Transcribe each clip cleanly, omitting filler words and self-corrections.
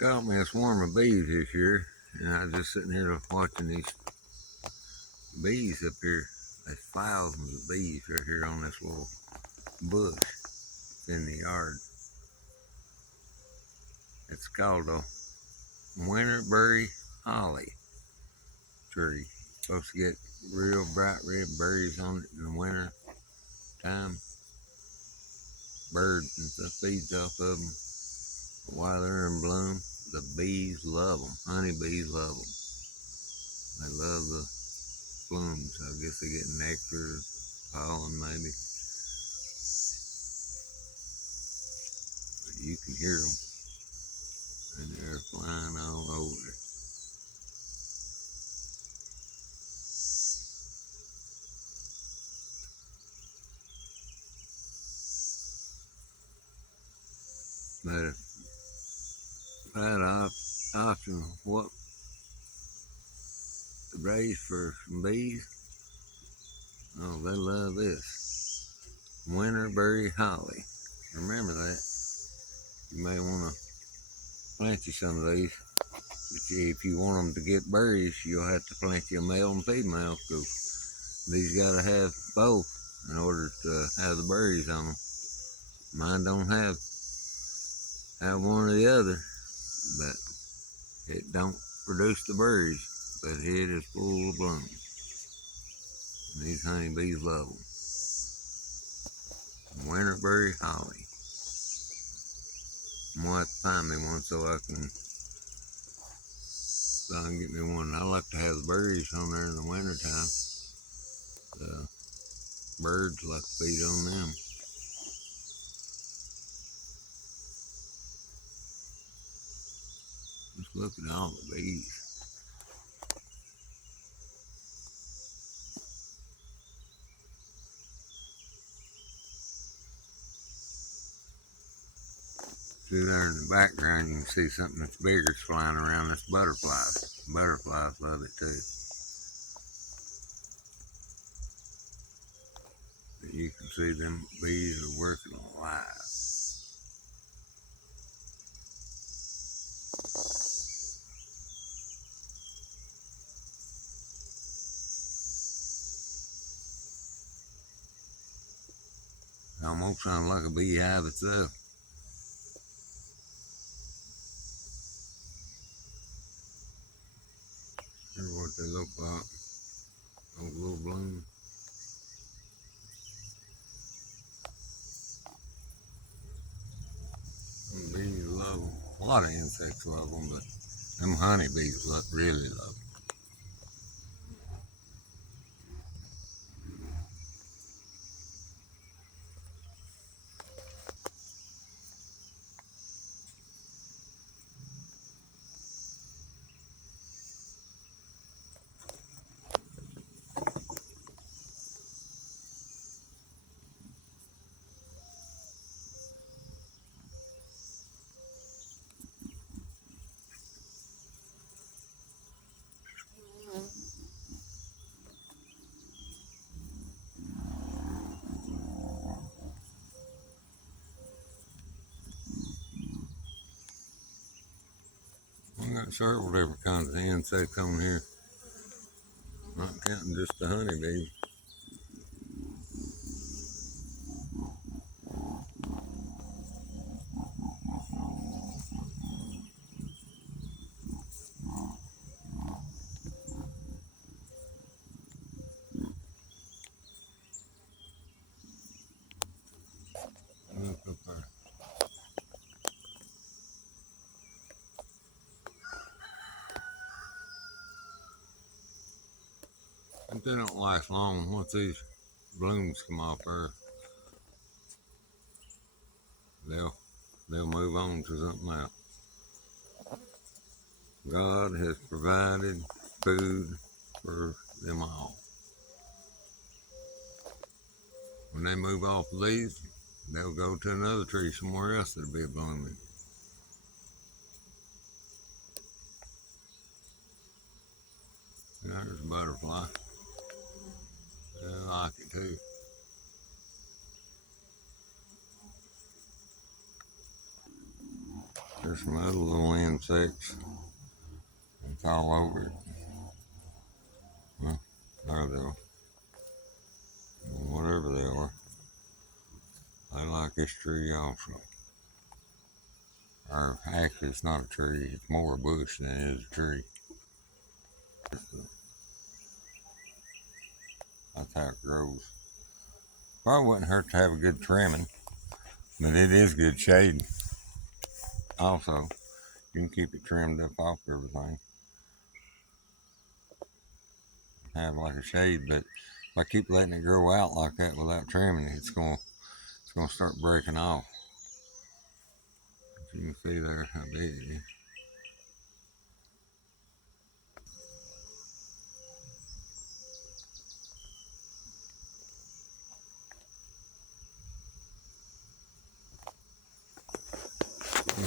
Caught me a swarm of bees this year, and I was just sitting here watching these bees up here. There's thousands of bees right here on this little bush in the yard. It's called a winterberry holly tree. Supposed to get real bright red berries on it in the winter time. Birds and stuff feeds off of them. While they're in bloom, the bees love them. Honeybees love them. They love the blooms. I guess they get nectar, pollen maybe. But you can hear them, and they're flying all over. But if I had an option, what to raise for some bees? Oh, they love this winterberry holly. Remember that. You may want to plant you some of these. But if you want them to get berries, you'll have to plant you a male and female, because these got to have both in order to have the berries on them. Mine don't have one or the other, but it don't produce the berries, but it is full of blooms. And these honeybees love them. Winterberry holly. I'm gonna have to find me one so I can get me one. I like to have the berries on there in the wintertime. The birds like to feed on them. Just look at all the bees. See there in the background, you can see something that's bigger flying around. That's butterflies. Butterflies love it too. But you can see them bees are working alive. It almost sounds like a beehive itself. Here's what they look like. Those little blooms. The bees love them. A lot of insects love them, but them honeybees really love them. We got several different kinds of insects on here, not counting just the honeybees. Look up there. But they don't last long. Once these blooms come off there, they'll move on to something else. God has provided food for them all. When they move off of these, they'll go to another tree somewhere else that'll be blooming. There's a butterfly. I like it too. There's some other little insects. It's all over it. Well, there they are. Whatever they are. They like this tree also. Or actually, it's not a tree. It's more a bush than it is a tree. That's how it grows. Probably wouldn't hurt to have a good trimming, but it is good shade. Also, you can keep it trimmed up off everything. Have like a shade, but if I keep letting it grow out like that without trimming it, it's gonna start breaking off. You can see there how big it is.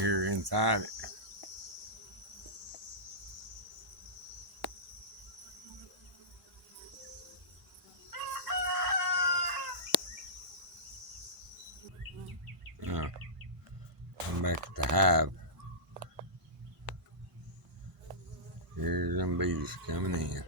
Here inside it. I'm back at the hive. Here's them bees coming in.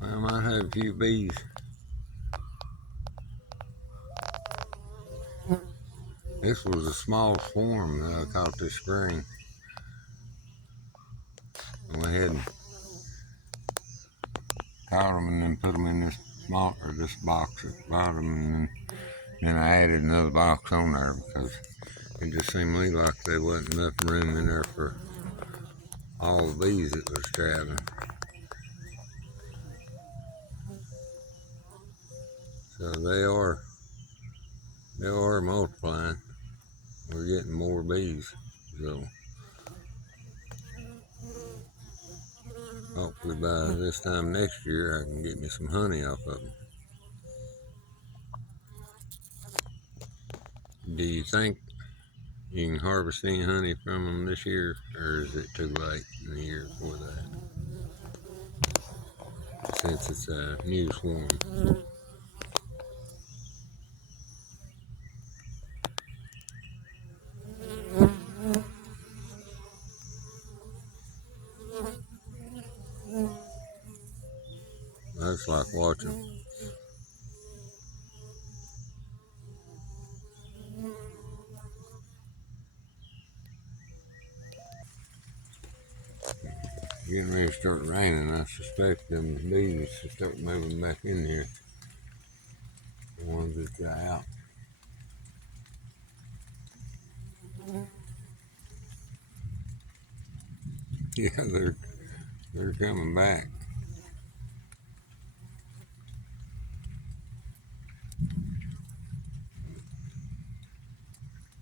Well, I might have a few bees. This was a small swarm that I caught this spring. I went ahead and caught them and then put them in this box at the bottom, and then I added another box on there because it just seemed to me like there wasn't enough room in there for all the bees that was traveling. So they are multiplying. We're getting more bees. So hopefully by this time next year I can get me some honey off of them. Do you think you can harvest any honey from them this year, or is it too late in the year for that? Since it's a new swarm. That's like watching. Getting ready to start raining. I suspect them bees will start moving back in here. The ones that got out. Yeah, they're coming back.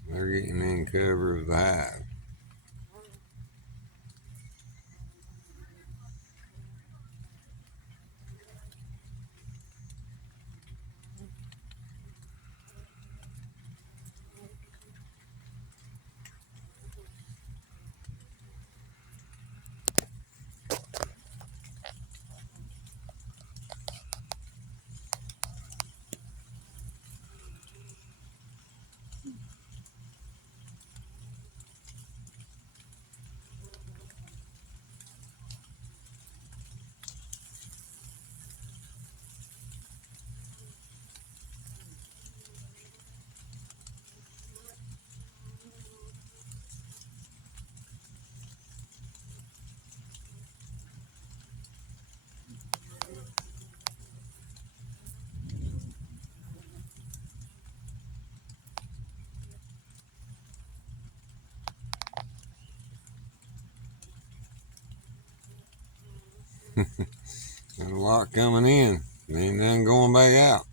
They're getting in cover of the hive. Got a lot coming in. Ain't none going back out.